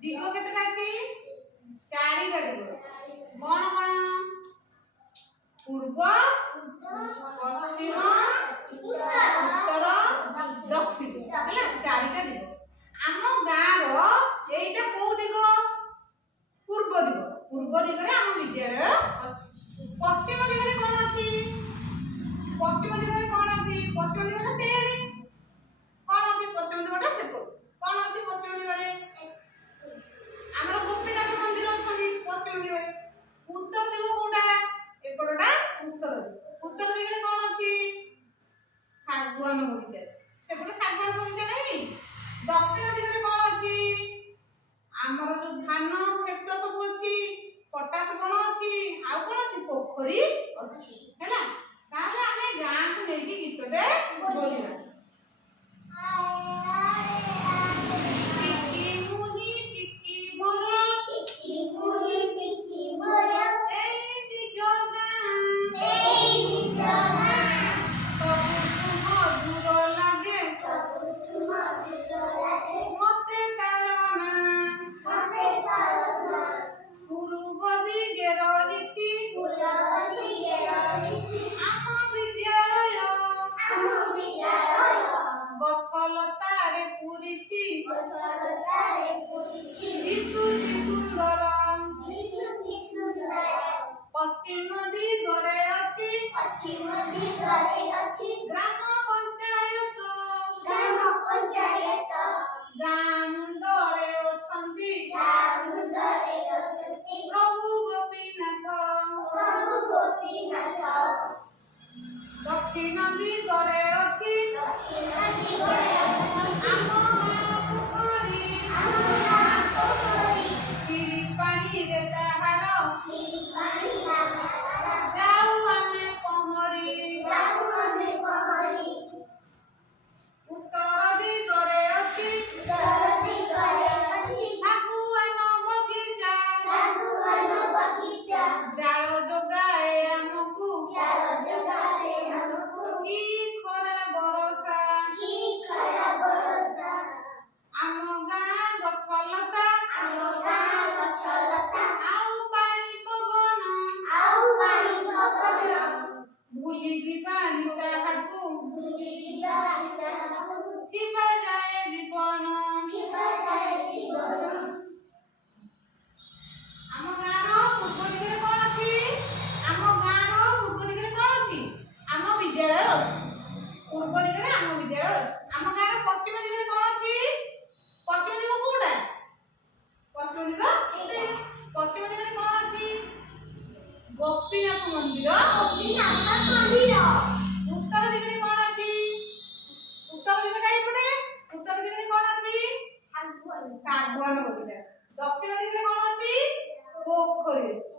दिग केतेटा अछि चारिटा दिग कोन कोन पूर्व पश्चिम उत्तर दक्षिण हला चारिटा दिग आम गाँव एटा को दिग पूर्व दिग रे आम विद्यालय अछि पश्चिम दिग रे कोन अछि पश्चिम दिग रे कोन अछि पश्चिम दिग रे सेरी कोन अछि पश्चिम दिग रे सेपट कोन अछि पश्चिम दिग रे हमर गोपीनाथ मंदिर अछि पश्चिम दिग रे उत्तर दिग कोडा एपडटा उत्तर दिग रे कोन अछि सागवान बगीचा सेपटे सागवान बगीचा नहीं दक्षिण दिग रे कोन अछि हमर जो धान खेत सब अछि पटास कोन अछि आ कोन अछि पोखरी अछि हैला ताले आमे गाँ को लेकी गीतटे बोलिबा गछलतारे पुरिछि पश्चिम दिगरे अछि ग्राम पंचायत गामुंडरे अछंती प्रभु गोपीनाथ दक्षिण दिगरे अछि गोपीनाथ मंदिर उत्तर दिगरे कोन अछि उत्तर दिगरे पटे उत्तर दिगरे कोन अछि सागवान बगीचा दक्षिण दिगरे कोन अछि पोखरी